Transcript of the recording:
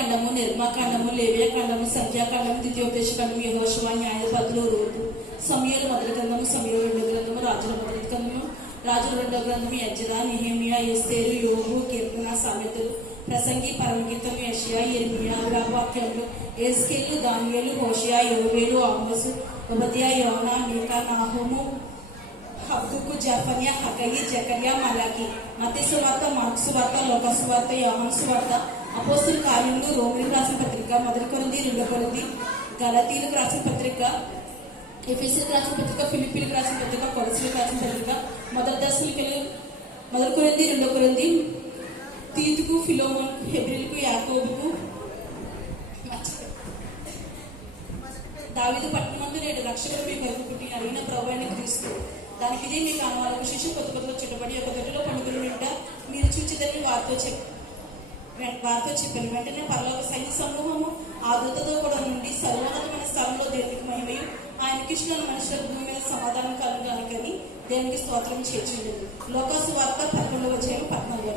ఆదికాండము, నిర్మాకాండము, లేవ్యకాండము, సంఖ్యాకాండము, ద్వితీయోపదేశకాండము, యెహోషువ, న్యాయపతులు, రూతు, సమూయేలు మొదటి గ్రంథము, సమూయేలు రెండో గ్రంథము, రాజుల మొదటి గ్రంథము, రాజుల రెండో గ్రంథము, యెజ్రా, నెహెమియా, ఎస్తేరు, యోబు, కీర్తన, సామెతలు, ప్రసంగి, పరమగీతము, యెషయా, యెరెమీయా, వాక్యములు, ఎజ్కేలు, దానియేలు, హోషేయ, యోవేలు, ఆమోసు, ఓబద్యా, యోనా, మీకా, నాహూము, హబ్దుకు, జఫన్యా, హగ్గయి, జకర్యా, మలాకి. మత్తయి సువార్త, మార్కు సువార్త, లూకా సువార్త, యోహాను సువార్త, అపోస్తలుల కార్యములు, రోమీయులకు రాసిన పత్రిక, మొదటి కొరింథీ, రెండో కొరింథీ, గలాతీయులకు రాసిన పత్రిక, ఎఫెసీయులకు రాసిన పత్రిక, ఫిలిప్పీయులకు రాసిన పత్రిక, కొలస్సీయులకు రాసిన పత్రిక, మొదటి కొరింథీ, రెండో కొరింథీ, తీతుకు, ఫిలోమోను, హెబ్రీయులకు, యాకోబుకు, దావీదు పట్టణమందు నేడు రక్షకుడు మీ కొరకు పుట్టి అడిగిన ప్రభువైన క్రీస్తు. దానికి ఇదే మీ కానుమలకు శిష్యు కొత్త కొత్తలో చుట్టబడి ఒక గదిలో పండుగలు వింట మీరు చూచిదని వారితో చెప్పాను. వెంటనే పరలోక సైన్య సమూహము ఆ దూతతో కూడా నుండి సర్వోన్నతమైన స్థలంలో దేవునికి మహిమయు ఆయనకి ఇష్టమైన మనుషుల భూమి మీద సమాధానం కలుగుగాని దేవునికి స్తోత్రం చేర్చుండేది. లోకా సువార్త 11వ అధ్యాయం 14.